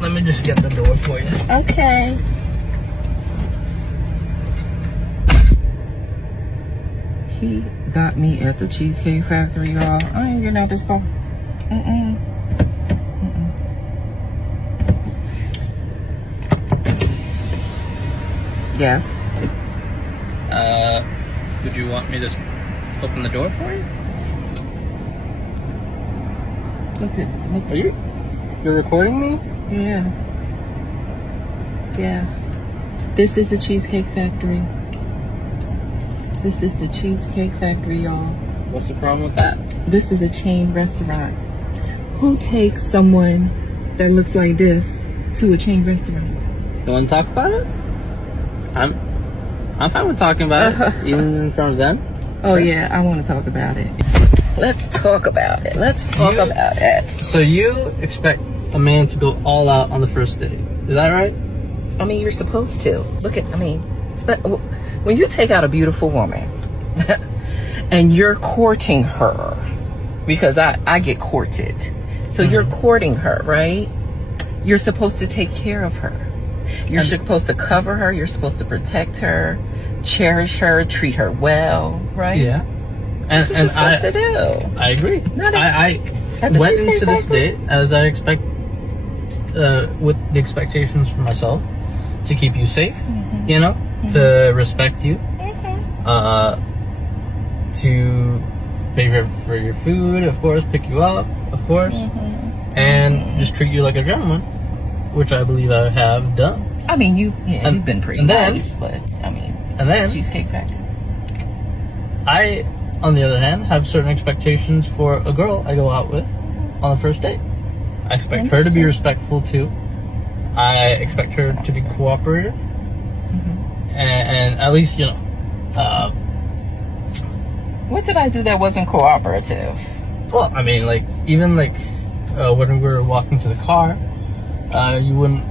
Let me just get the door for you. Okay. He got me at the Cheesecake Factory, y'all. I ain't getting out this car. Yes. Would you want me to open the door for you? Look. Are you're recording me? Yeah. This is the Cheesecake Factory. This is the Cheesecake Factory, y'all. What's the problem with that? This is a chain restaurant. Who takes someone that looks like this to a chain restaurant? You want to talk about it? I'm fine with talking about it, even in front of them. Oh yeah, I want to talk about it. Let's talk about it. About it. So you expect a man to go all out on the first date? Is that right? I mean, you're supposed to. When you take out a beautiful woman and you're courting her, because I get courted. So you're courting her, right? You're supposed to take care of her. You're supposed to cover her. You're supposed to protect her, cherish her, treat her well, right? Yeah. That's what you're supposed to do. I agree. I went into this date as I expect, with the expectations for myself to keep you safe, to respect you, to pay for your food, of course, pick you up, of course, and just treat you like a gentleman, which I believe I have done. I mean, you've been pretty nice, but I mean, and then Cheesecake Factory. I, on the other hand, have certain expectations for a girl I go out with on the first date. I expect her to be respectful too. I expect her to be cooperative, and at least what did I do that wasn't cooperative? Well, I mean, when we were walking to the car, you wouldn't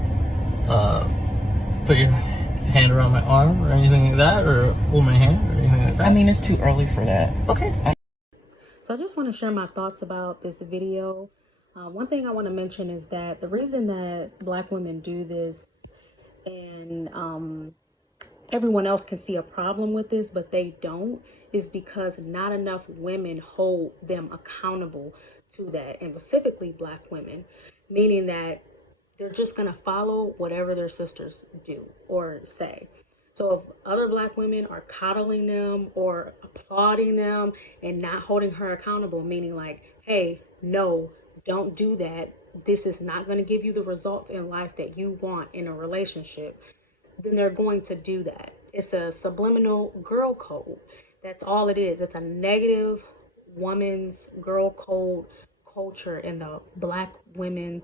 put your hand around my arm or anything like that, or hold my hand or anything like that. I mean, it's too early for that. Okay. So I just want to share my thoughts about this video. One thing I want to mention is that the reason that Black women do this and everyone else can see a problem with this, but they don't, is because not enough women hold them accountable to that, and specifically Black women, meaning that they're just going to follow whatever their sisters do or say. So if other Black women are coddling them or applauding them and not holding her accountable, meaning like, hey, no, don't do that. This is not going to give you the results in life that you want in a relationship, then they're going to do that. It's a subliminal girl code. That's all it is. It's a negative woman's girl code culture in the Black women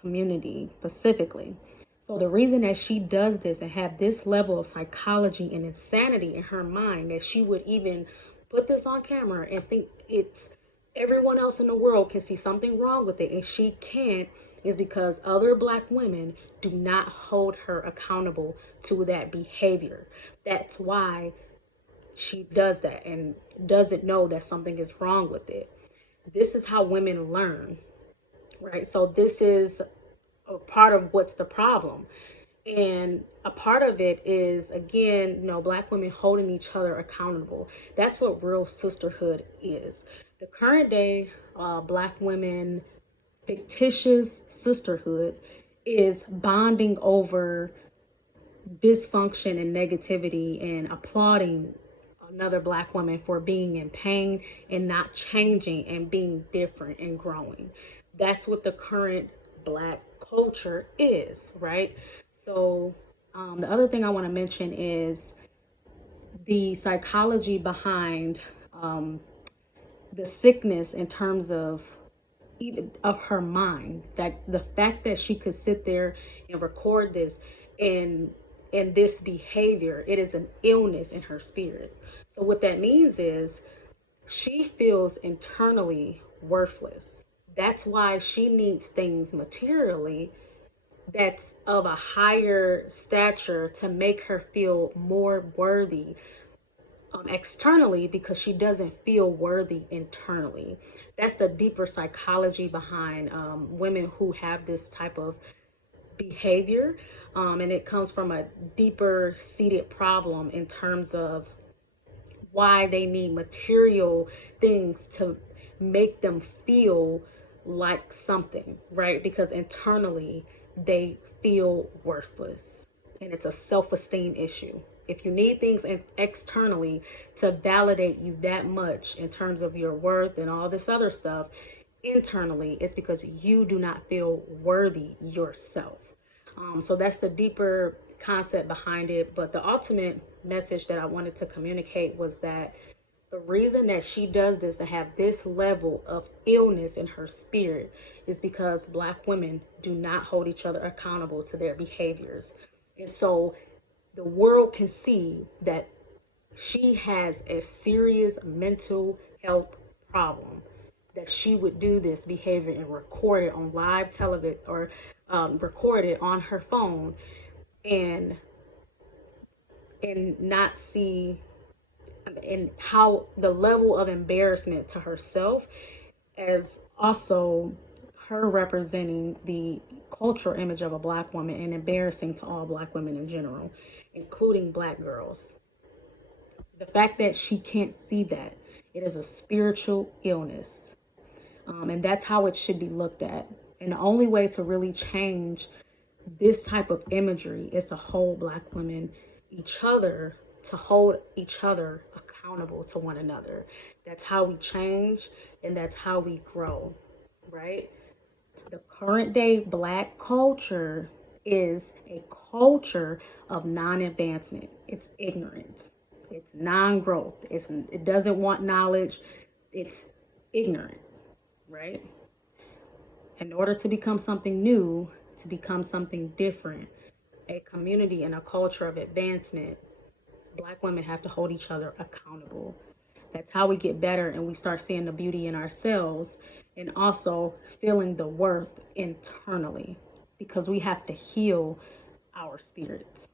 community specifically. So the reason that she does this and have this level of psychology and insanity in her mind, that she would even put this on camera and think it's everyone else in the world can see something wrong with it and she can't, is because other Black women do not hold her accountable to that behavior. That's why she does that and doesn't know that something is wrong with it. This is how women learn, right? So this is a part of what's the problem. And a part of it is, again, Black women holding each other accountable. That's what real sisterhood is. The current day Black women fictitious sisterhood is bonding over dysfunction and negativity and applauding another Black woman for being in pain and not changing and being different and growing. That's what the current Black culture is, right? So the other thing I want to mention is the psychology behind the sickness in terms of even of her mind, that the fact that she could sit there and record this and this behavior, it is an illness in her spirit. So what that means is she feels internally worthless. That's why she needs things materially that's of a higher stature to make her feel more worthy externally because she doesn't feel worthy internally. That's the deeper psychology behind women who have this type of behavior. And it comes from a deeper seated problem in terms of why they need material things to make them feel like something, right? Because internally they feel worthless, and it's a self-esteem issue. If you need things externally to validate you that much in terms of your worth and all this other stuff, internally it's because you do not feel worthy yourself. So that's the deeper concept behind it. But the ultimate message that I wanted to communicate was that the reason that she does this and have this level of illness in her spirit is because Black women do not hold each other accountable to their behaviors. And so the world can see that she has a serious mental health problem, that she would do this behavior and record it on live television or record it on her phone and not see and how the level of embarrassment to herself as also her representing the cultural image of a Black woman and embarrassing to all Black women in general, including Black girls. The fact that she can't see that, it is a spiritual illness. And that's how it should be looked at. And the only way to really change this type of imagery is to hold Black women, to hold each other accountable to one another. That's how we change, and that's how we grow, right? The current day Black culture is a culture of non-advancement. It's ignorance. It's non-growth. It doesn't want knowledge. It's ignorant, right? In order to become something new, to become something different, a community and a culture of advancement, Black women have to hold each other accountable. That's how we get better and we start seeing the beauty in ourselves and also feeling the worth internally, because we have to heal our spirits.